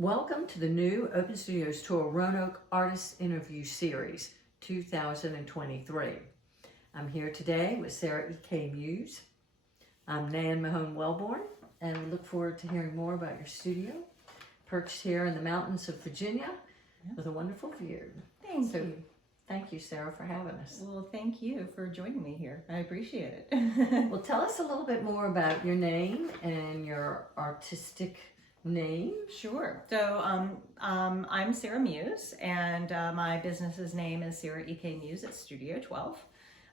Welcome to the new Open Studios Tour Roanoke Artist Interview Series 2023. I'm here today with Sarah EK Muse. I'm Nan Mahone Wellborn, and we look forward to hearing more about your studio, perched here in the mountains of Virginia with a wonderful view. Thank you. Thank you, Sarah, for having us. Well, thank you for joining me here. I appreciate it. Well, tell us a little bit more about your name and your artistic name. Sure. So I'm Sarah Muse, and my business's name is Sarah EK Muse at Studio 12.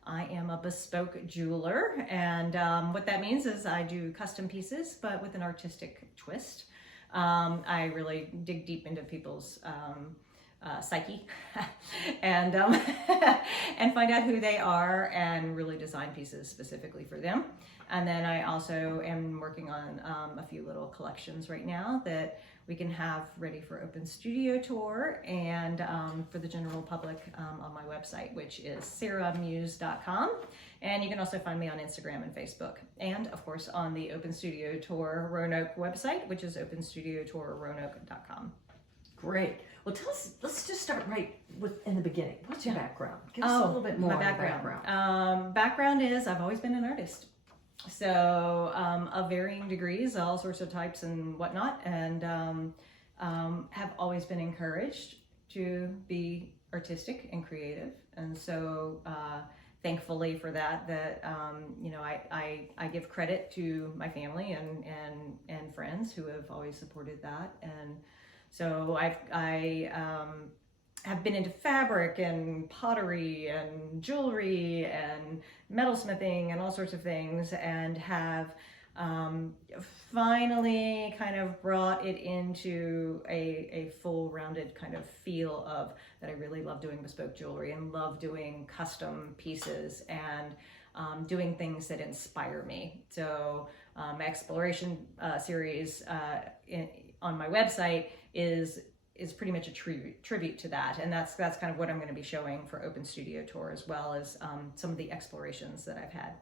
I am a bespoke jeweler, and what that means is I do custom pieces, but with an artistic twist. I really dig deep into people's psyche and and find out who they are and really design pieces specifically for them. And then I also am working on a few little collections right now that we can have ready for Open Studio Tour and for the general public on my website, which is sarahmuse.com. And you can also find me on Instagram and Facebook. And of course on the Open Studio Tour Roanoke website, which is openstudiotourroanoke.com. Great. Well, tell us, let's just start right in the beginning. What's your background? Give us a little bit more my background. Background is I've always been an artist. So of varying degrees, all sorts of types and whatnot, and have always been encouraged to be artistic and creative. And so thankfully for that you know, I give credit to my family and friends who have always supported that. And so I have been into fabric and pottery and jewelry and metalsmithing and all sorts of things, and have finally kind of brought it into a full rounded kind of feel of that I really love doing bespoke jewelry and love doing custom pieces and doing things that inspire me. So my exploration series on my website is pretty much a tribute to that, and that's kind of what I'm going to be showing for Open Studio Tour, as well as some of the explorations that I've had.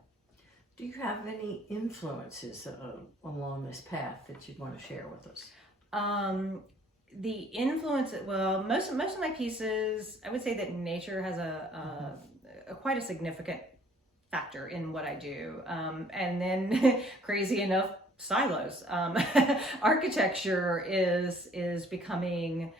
Do you have any influences along this path that you'd want to share with us? The influence, well, most of my pieces, I would say that nature has a quite a significant factor in what I do, and then crazy enough, silos. Architecture is becoming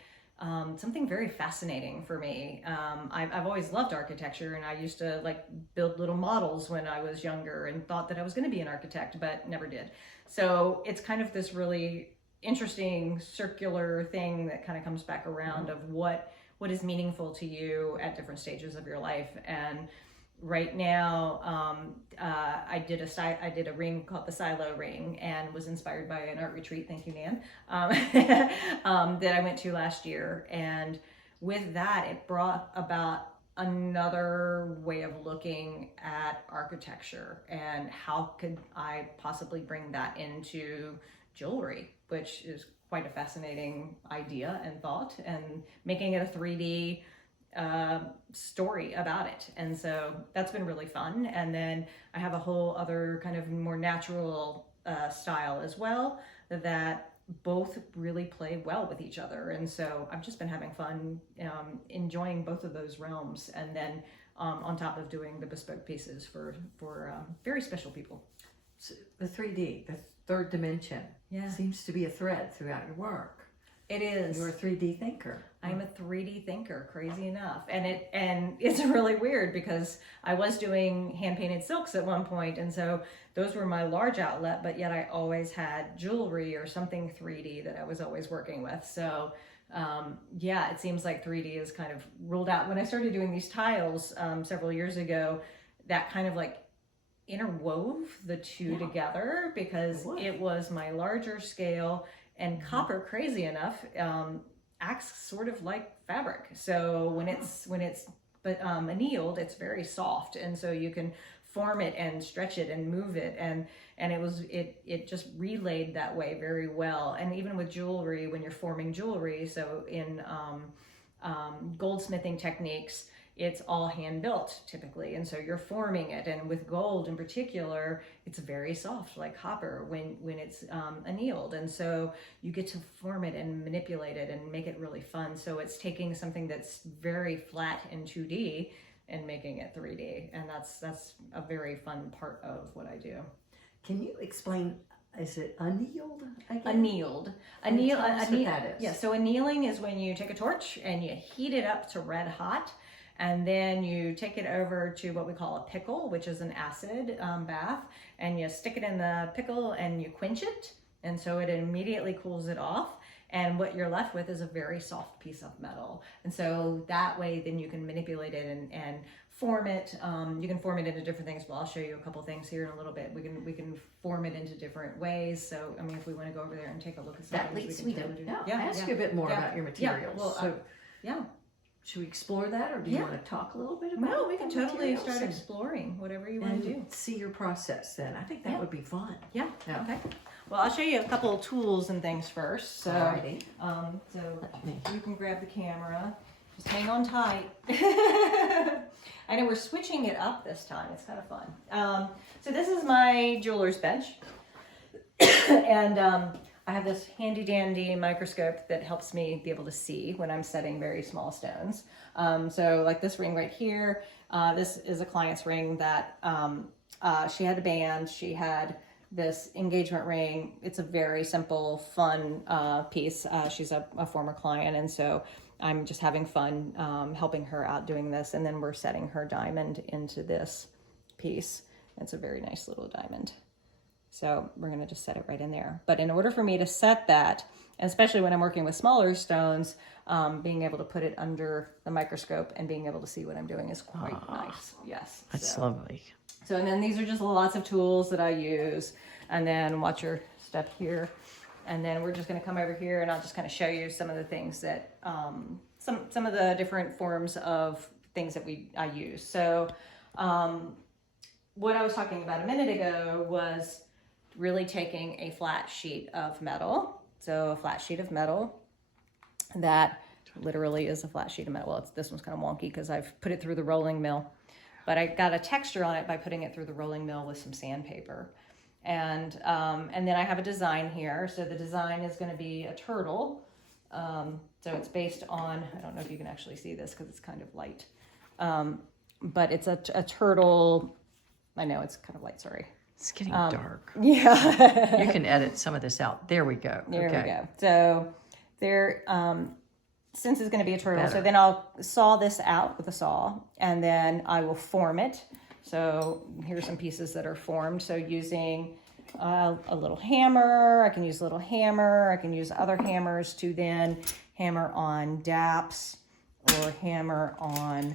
something very fascinating for me. I've always loved architecture, and I used to like build little models when I was younger and thought that I was going to be an architect, but never did. So it's kind of this really interesting circular thing that kind of comes back around of what is meaningful to you at different stages of your life. And right now, I did a ring called the Silo Ring, and was inspired by an art retreat. Thank you, Nan, that I went to last year. And with that, it brought about another way of looking at architecture and how could I possibly bring that into jewelry, which is quite a fascinating idea and thought, and making it a 3D story about it. And so that's been really fun. And then I have a whole other kind of more natural style as well that both really play well with each other. And so I've just been having fun enjoying both of those realms, and then on top of doing the bespoke pieces for very special people. So the 3D, the third dimension, seems to be a thread throughout your work. It is. You're a 3D thinker. I'm a 3D thinker, crazy enough. And it's really weird because I was doing hand-painted silks at one point, and so those were my large outlet, but yet I always had jewelry or something 3D that I was always working with. So yeah, it seems like 3D is kind of ruled out. When I started doing these tiles several years ago, that kind of like interwove the two together, because it was my larger scale. And copper, crazy enough, acts sort of like fabric. So when it's annealed, it's very soft, and so you can form it and stretch it and move it, and it just relayed that way very well. And even with jewelry, when you're forming jewelry, so in goldsmithing techniques, it's all hand built typically. And so you're forming it. And with gold in particular, it's very soft, like copper when it's annealed. And so you get to form it and manipulate it and make it really fun. So it's taking something that's very flat in 2D and making it 3D. And that's a very fun part of what I do. Can you explain, is it annealed again? Annealed. Tell us what that is. Yeah, so annealing is when you take a torch and you heat it up to red hot, and then you take it over to what we call a pickle, which is an acid bath, and you stick it in the pickle and you quench it, and so it immediately cools it off. And what you're left with is a very soft piece of metal. And so that way, then you can manipulate it and form it. You can form it into different things. Well, I'll show you a couple things here in a little bit. We can form it into different ways. So, I mean, if we want to go over there and take a look at some That things, leads we me can to totally do. ask you a bit more about your materials. Well, So, yeah. should we explore that, or do you want to talk a little bit about No, we can the totally materials start and- exploring whatever you want to do. and see your process then? I think that would be fun. Yeah. Yeah. Okay. Well, I'll show you a couple of tools and things first. So, Alrighty. so me- you can grab the camera. Just hang on tight. I know we're switching it up this time. It's kind of fun. So this is my jeweler's bench. And I have this handy dandy microscope that helps me be able to see when I'm setting very small stones. So like this ring right here, this is a client's ring that she had a band. She had this engagement ring. It's a very simple, fun piece. She's a former client, and so I'm just having fun helping her out doing this. And then we're setting her diamond into this piece. It's a very nice little diamond. So we're gonna just set it right in there. But in order for me to set that, and especially when I'm working with smaller stones, being able to put it under the microscope and being able to see what I'm doing is quite nice. Yes. That's lovely. So, and then these are just lots of tools that I use. And then watch your step here. And then we're just going to come over here and I'll just kind of show you some of the things that, some of the different forms of things that I use. So, what I was talking about a minute ago was really taking a flat sheet of metal. So a flat sheet of metal that literally is a flat sheet of metal. Well, this one's kind of wonky because I've put it through the rolling mill, but I got a texture on it by putting it through the rolling mill with some sandpaper. And then I have a design here. So the design is going to be a turtle. So it's based on, I don't know if you can actually see this because it's kind of light. But it's a turtle. I know it's kind of light, sorry. It's getting dark. Yeah. You can edit some of this out. There we go. There we go. So there, since it's going to be a turtle, Better. so then I'll saw this out with a saw and then I will form it. So here's some pieces that are formed. So using a little hammer, I can use a little hammer. I can use other hammers to then hammer on daps or hammer on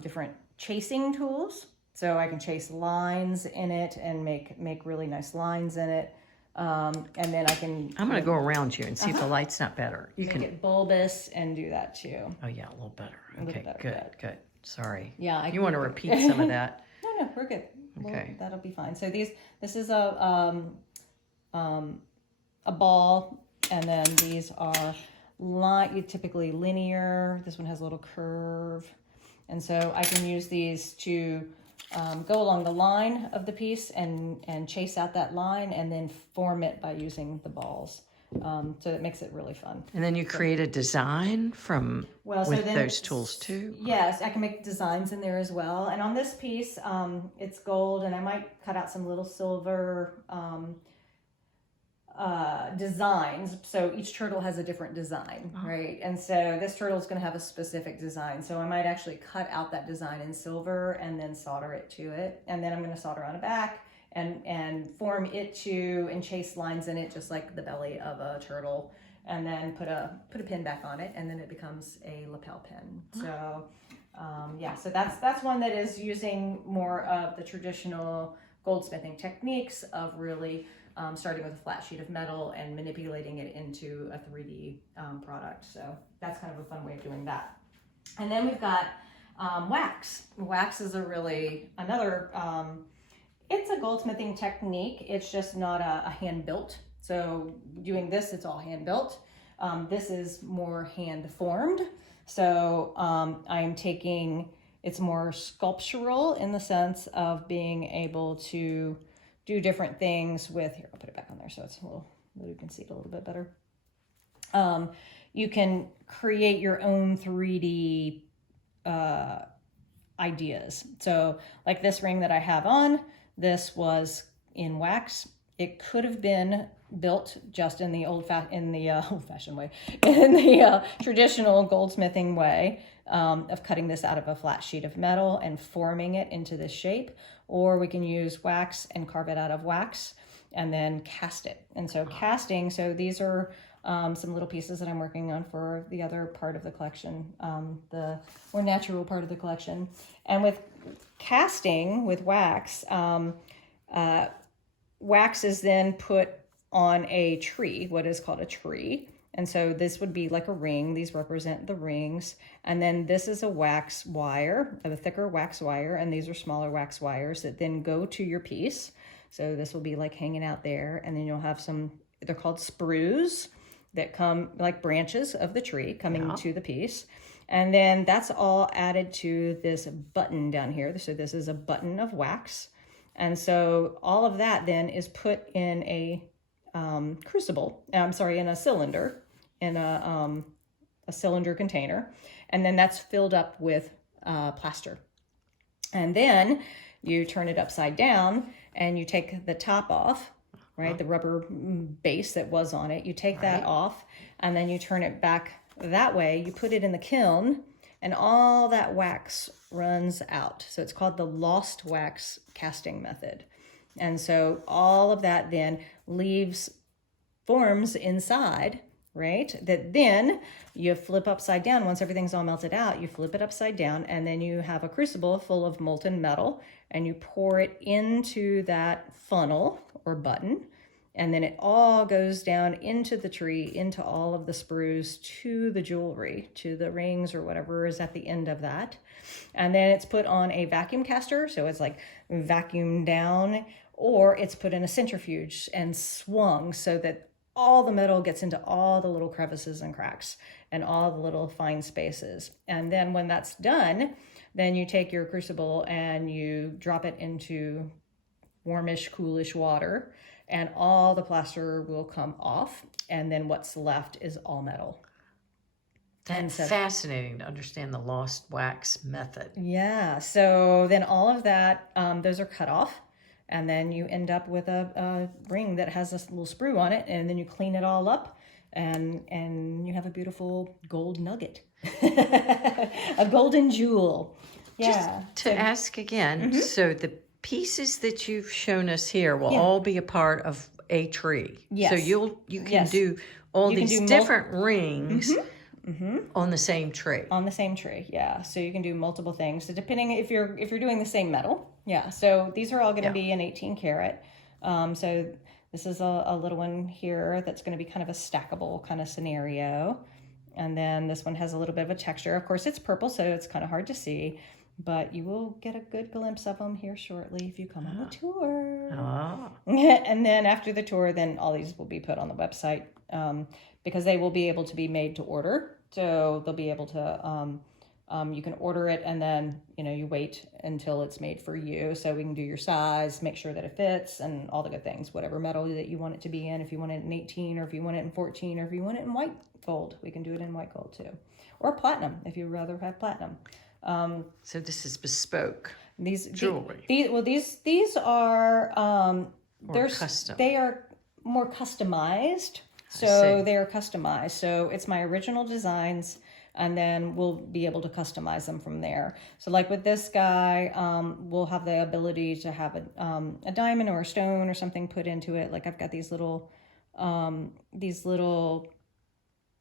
different chasing tools. So I can chase lines in it and make really nice lines in it. And then I can... I'm going to go around you and see if the light's not better. You make can... it bulbous and do that too. Oh, yeah, a little better. little Okay, better, good. Sorry. Yeah. You want to repeat some of that? No, we're good. Okay. That'll be fine. So this is a ball, and then these are typically linear. This one has a little curve. And so I can use these to go along the line of the piece and chase out that line and then form it by using the balls. So it makes it really fun. And then you create a design with those tools too? Yes, I can make designs in there as well. And on this piece, it's gold, and I might cut out some little silver designs. So each turtle has a different design, right? And so this turtle is going to have a specific design. So I might actually cut out that design in silver and then solder it to it. And then I'm going to solder on the back and form it and chase lines in it, just like the belly of a turtle, and then put a pin back on it, and then it becomes a lapel pin. So so that's one that is using more of the traditional goldsmithing techniques of really starting with a flat sheet of metal and manipulating it into a 3D product. So that's kind of a fun way of doing that. And then we've got wax. Wax is another it's a goldsmithing technique. It's just not a hand built. So doing this, it's all hand built. This is more hand formed. So I'm taking, it's more sculptural in the sense of being able to do different things with, here, I'll put it back on there so it's a little, you can see it a little bit better. You can create your own 3D ideas. So like this ring that I have on, this was in wax. It could have been built just in the old-fashioned way, in the traditional goldsmithing way of cutting this out of a flat sheet of metal and forming it into this shape. Or we can use wax and carve it out of wax and then cast it. And so casting, so these are some little pieces that I'm working on for the other part of the collection, the more natural part of the collection. And with casting with wax, wax is then put on a tree, what is called a tree. And so this would be like a ring. These represent the rings. And then this is a wax wire, a thicker wax wire. And these are smaller wax wires that then go to your piece. So this will be like hanging out there. And then you'll have some, they're called sprues that come like branches of the tree coming to the piece. And then that's all added to this button down here. So this is a button of wax. And so all of that then is put in a crucible, in a cylinder, in a cylinder container. And then that's filled up with plaster. And then you turn it upside down and you take the top off, right? The rubber base that was on it. You take that off and then you turn it back that way. You put it in the kiln and all that wax runs out. So it's called the lost wax casting method. And so all of that then leaves forms inside, right? That then you flip upside down. Once everything's all melted out, you flip it upside down and then you have a crucible full of molten metal and you pour it into that funnel or button. And then it all goes down into the tree, into all of the sprues, to the jewelry, to the rings or whatever is at the end of that. And then it's put on a vacuum caster. So it's like vacuumed down, or it's put in a centrifuge and swung so that all the metal gets into all the little crevices and cracks and all the little fine spaces. And then when that's done, then you take your crucible and you drop it into warmish, coolish water, and all the plaster will come off. And then what's left is all metal. That's fascinating to understand the lost wax method. Yeah. So then all of that, those are cut off. And then you end up with a ring that has this little sprue on it. And then you clean it all up and you have a beautiful gold nugget, a golden jewel. Yeah. Just to ask again, so the pieces that you've shown us here will all be a part of a tree. Yes. So you can do all these different rings on the same tree. On the same tree, yeah. So you can do multiple things. So depending if you're doing the same metal, yeah. So these are all going to be an 18 karat. So this is a little one here that's going to be kind of a stackable kind of scenario. And then this one has a little bit of a texture. Of course, it's purple, so it's kind of hard to see. But you will get a good glimpse of them here shortly if you come on the tour. And then after the tour, then all these will be put on the website because they will be able to be made to order. So they'll be able to, you can order it and then, you wait until it's made for you. So we can do your size, make sure that it fits and all the good things, whatever metal that you want it to be in. If you want it in 18 or if you want it in 14 or if you want it in white gold, we can do it in white gold too. Or platinum if you'd rather have platinum. So this is bespoke jewelry. These are custom. They are more customized. So they are customized. So it's my original designs, and then we'll be able to customize them from there. So like with this guy, we'll have the ability to have a diamond or a stone or something put into it. Like I've got these little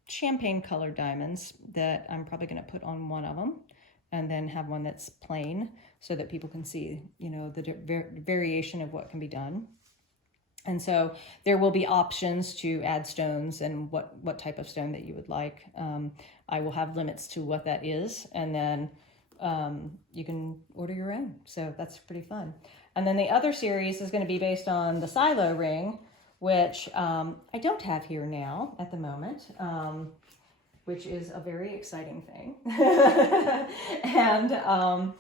champagne colored diamonds that I'm probably going to put on one of them. And then have one that's plain so that people can see, the variation of what can be done. And so there will be options to add stones and what type of stone that you would like. I will have limits to what that is. And then you can order your own. So that's pretty fun. And then the other series is going to be based on the silo ring, which I don't have here now at the moment. which is a very exciting thing. And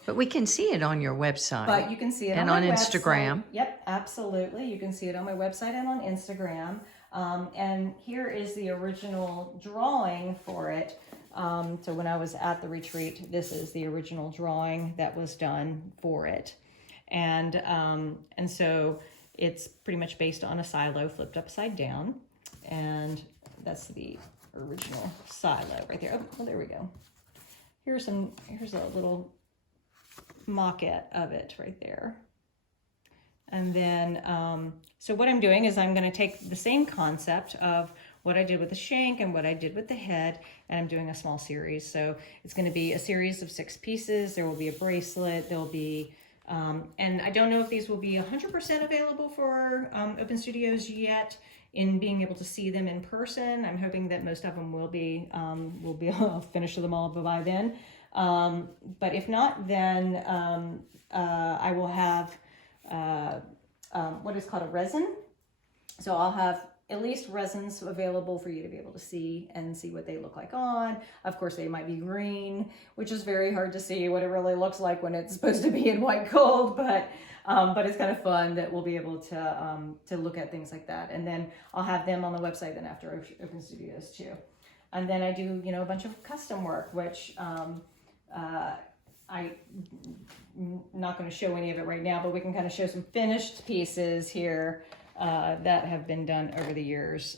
but we can see it on your website. but you can see it and on on my Instagram. website. Yep, absolutely. You can see it on my website and on Instagram. And here is the original drawing for it. So when I was at the retreat, this is the original drawing that was done for it. And so it's pretty much based on a silo flipped upside down. And that's the original silo right there. Oh, there we go. Here's a little mock-it of it right there. And then, so what I'm doing is I'm going to take the same concept of what I did with the shank and what I did with the head, and I'm doing a small series. So it's going to be a series of 6 pieces. There will be a bracelet. There'll be, and I don't know if these will be 100% available for Open Studios yet in being able to see them in person. I'm hoping that most of them will be I'll finish them all by then. But if not, then I will have what is called a resin. So I'll have at least resins available for you to be able to see what they look like on. Of course, they might be green, which is very hard to see what it really looks like when it's supposed to be in white gold, but it's kind of fun that we'll be able to look at things like that. And then I'll have them on the website then after Open Studios too. And then I do, a bunch of custom work, which I'm not going to show any of it right now, but we can kind of show some finished pieces here that have been done over the years,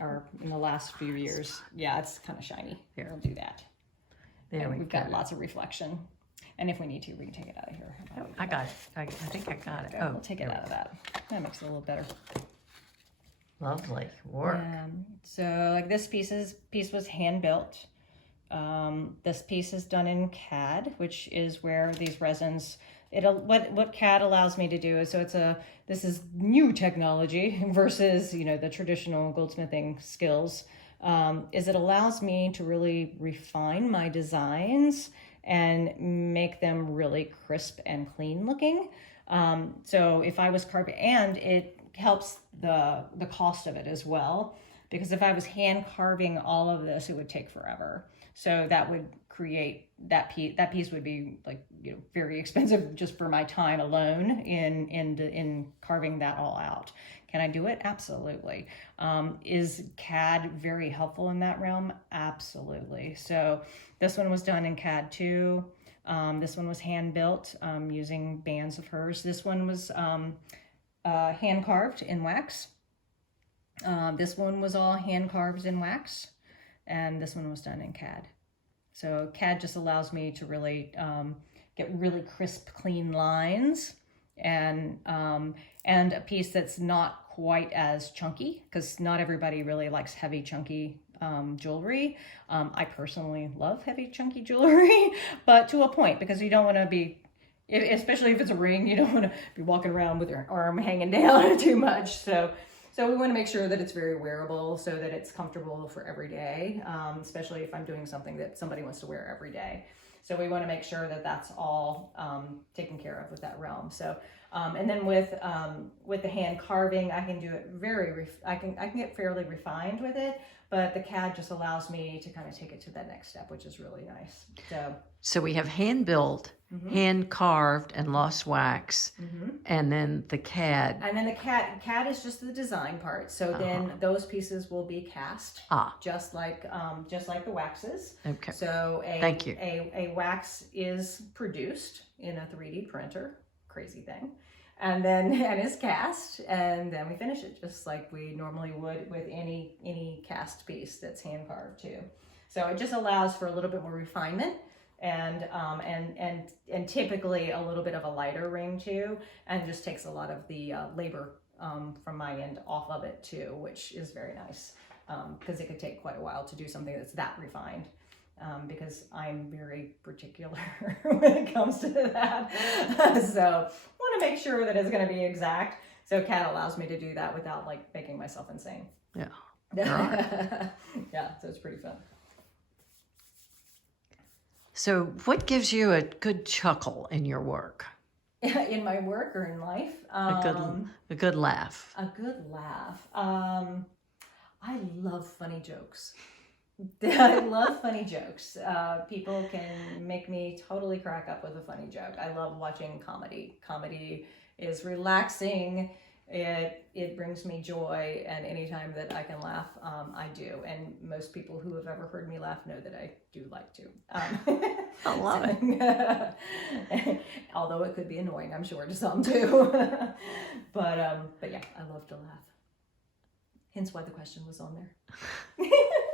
or in the last few years. Yeah, it's kind of shiny. Here, I'll do that. There We've got lots of reflection. And if we need to, we can take it out of here. Oh, I got it. I think I got it. We'll take it out of that. That makes it a little better. Lovely work. So like this piece was hand built. This piece is done in CAD, which is where these resins, what CAD allows me to do is, this is new technology versus, the traditional goldsmithing skills, is it allows me to really refine my designs and make them really crisp and clean looking. So if I was carving, and it helps the cost of it as well, because if I was hand carving all of this, it would take forever. So that would create that piece would be like, very expensive just for my time alone in carving that all out. Can I do it? Absolutely. Is CAD very helpful in that realm? Absolutely. So this one was done in CAD too. This one was hand built using bands of hers. This one was hand carved in wax. This one was all hand carved in wax, and this one was done in CAD. So CAD just allows me to really get really crisp, clean lines, and a piece that's not quite as chunky, because not everybody really likes heavy, chunky jewelry. I personally love heavy, chunky jewelry, but to a point, because you don't want to be, especially if it's a ring, you don't want to be walking around with your arm hanging down too much. So we want to make sure that it's very wearable so that it's comfortable for every day, especially if I'm doing something that somebody wants to wear every day. So we want to make sure that that's all taken care of with that realm. So, and then with the hand carving, I can do it I can get fairly refined with it, but the CAD just allows me to kind of take it to that next step, which is really nice. So we have hand built, hand carved, and lost wax, and then the CAD. And then the CAD is just the design part. So then those pieces will be cast, just like the waxes. Okay. So Thank you. A wax is produced in a 3D printer, crazy thing, and is cast, and then we finish it just like we normally would with any cast piece that's hand carved too. So it just allows for a little bit more refinement. And typically a little bit of a lighter ring too, and just takes a lot of the labor from my end off of it too, which is very nice, because it could take quite a while to do something that's that refined, because I'm very particular when it comes to that. So want to make sure that it's going to be exact. So CAD allows me to do that without like making myself insane. Yeah. Right. Yeah. So it's pretty fun. So what gives you a good chuckle in your work? In my work or in life? A good laugh. A good laugh. I love funny jokes. I love funny jokes. People can make me totally crack up with a funny joke. I love watching comedy. Comedy is relaxing. It brings me joy, and anytime that I can laugh, I do. And most people who have ever heard me laugh know that I do like to. I love it. Although it could be annoying, I'm sure, to some too. But yeah, I love to laugh. Hence why the question was on there.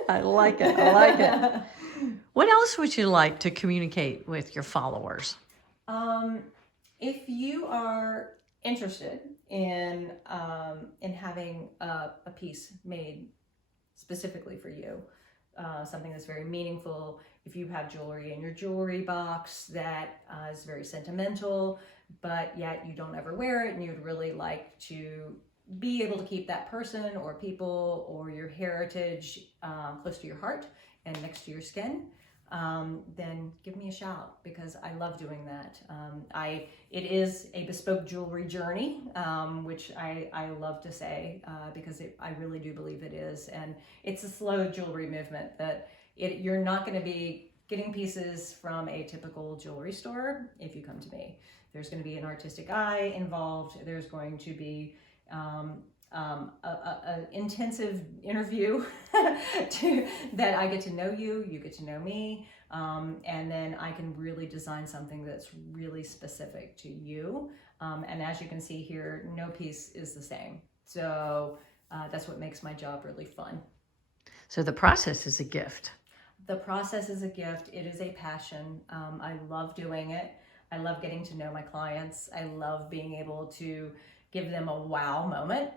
I like it. I like it. What else would you like to communicate with your followers? If you are interested in having a piece made specifically for you, something that's very meaningful. If you have jewelry in your jewelry box that is very sentimental, but yet you don't ever wear it, and you'd really like to be able to keep that person or people or your heritage close to your heart and next to your skin, then give me a shout, because I love doing that. It is a bespoke jewelry journey, which I love to say, because I really do believe it is. And it's a slow jewelry movement that you're not going to be getting pieces from a typical jewelry store if you come to me. There's going to be an artistic eye involved. There's going to be an intensive interview that I get to know you, you get to know me, and then I can really design something that's really specific to you. And as you can see here, no piece is the same. So that's what makes my job really fun. So the process is a gift. The process is a gift. It is a passion. I love doing it. I love getting to know my clients. I love being able to give them a wow moment.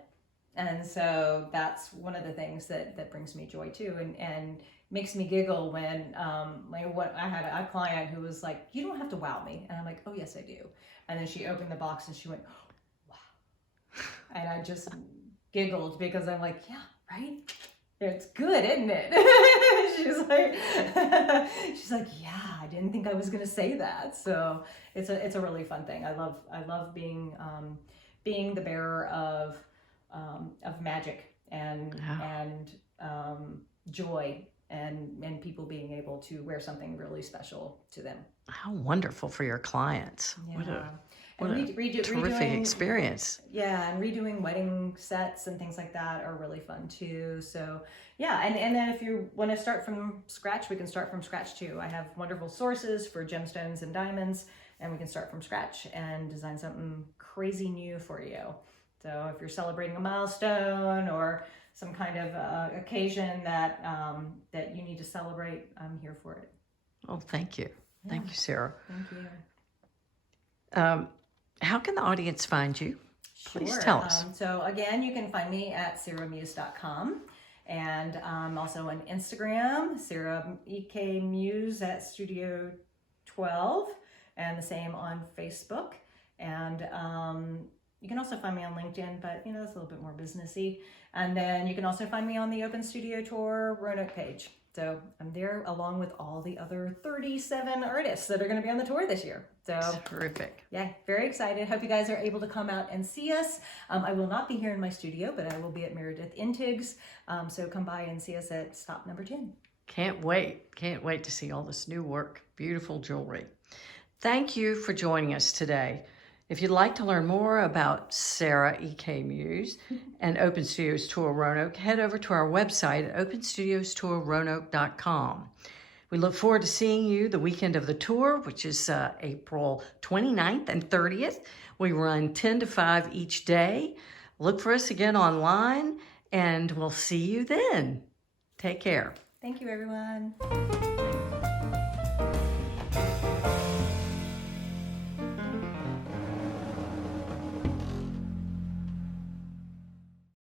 And so that's one of the things that brings me joy too, and makes me giggle when I had a client who was like, "You don't have to wow me," and I'm like, "Oh yes, I do." And then she opened the box and she went, "Wow," and I just giggled, because I'm like, "Yeah, right? It's good, isn't it?" she's like, "Yeah, I didn't think I was gonna say that." So it's a really fun thing. I love being the bearer of magic and joy, and people being able to wear something really special to them. How wonderful for your clients. Yeah. What a terrific experience. Yeah, and redoing wedding sets and things like that are really fun too. So yeah, and then if you want to start from scratch, we can start from scratch too. I have wonderful sources for gemstones and diamonds, and we can start from scratch and design something crazy new for you. So if you're celebrating a milestone or some kind of occasion that you need to celebrate, I'm here for it. Oh, thank you. Yeah. Thank you, Sarah. Thank you. How can the audience find you? Please tell us. So again, you can find me at sarahmuse.com. And I'm also on Instagram, Sarah EK Muse at Studio 12, and the same on Facebook. And you can also find me on LinkedIn, but you know, that's a little bit more businessy. And then you can also find me on the Open Studio Tour Roanoke page. So I'm there along with all the other 37 artists that are going to be on the tour this year. So terrific. Yeah, very excited. Hope you guys are able to come out and see us. I will not be here in my studio, but I will be at Meredith Entingh's. So come by and see us at stop number 10. Can't wait. Can't wait to see all this new work. Beautiful jewelry. Thank you for joining us today. If you'd like to learn more about Sarah EK Muse and Open Studios Tour Roanoke, head over to our website at openstudiostourroanoke.com. We look forward to seeing you the weekend of the tour, which is April 29th and 30th. We run 10 to 5 each day. Look for us again online, and we'll see you then. Take care. Thank you, everyone.